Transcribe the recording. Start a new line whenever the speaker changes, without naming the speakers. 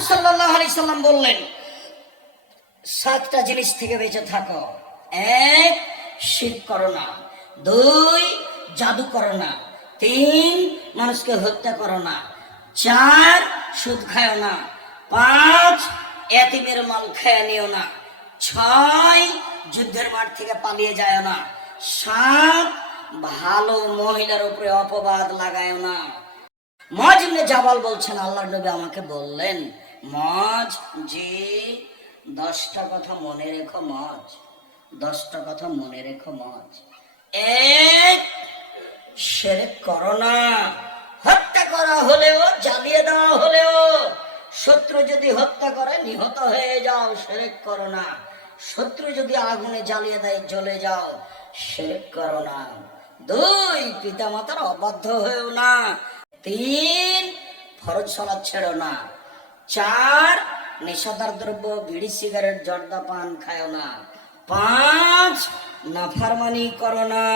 সাল্লাহ আলি সাল্লাম বললেন, সাতটা জিনিস থেকে বেঁচে থাকো। এক শীত করো না। দুই, জাদু করো না। তিন, মানুষকে হত্যা করো না। চার, সুদ খায় না। পাঁচ, এতিমের মাল খেয়ে নিও না। ছয়, যুদ্ধের মাঠ থেকে পালিয়ে যায় না। সাত, ভালো মহিলার উপরে অপবাদ লাগায় না। মজ ইবনে জাবাল বলছেন আল্লাহ নবী আমাকে বললেন মজ জি দশটা কথা মনে রেখো মজ দশটা কথা মনে রেখো মজ এক সেরেক করো না। হত্যা করা হলেও, জ্বালিয়ে দেওয়া হলেও, শত্রু যদি হত্যা করে, নিহত হয়ে যাও সেরেক করো না। শত্রু যদি আগুনে জ্বালিয়ে দেয়, জ্বলে যাও সেরেক করো না। দুই পিতা মাতার অবাধ্য হয়েও না। তিন, ফরজ সলাদ ছেড়ো না। চার নেশাদার দ্রব্য বিড়ি সিগারেট জর্দা পান খায় না। পাঁচ নাফারমানি করো না।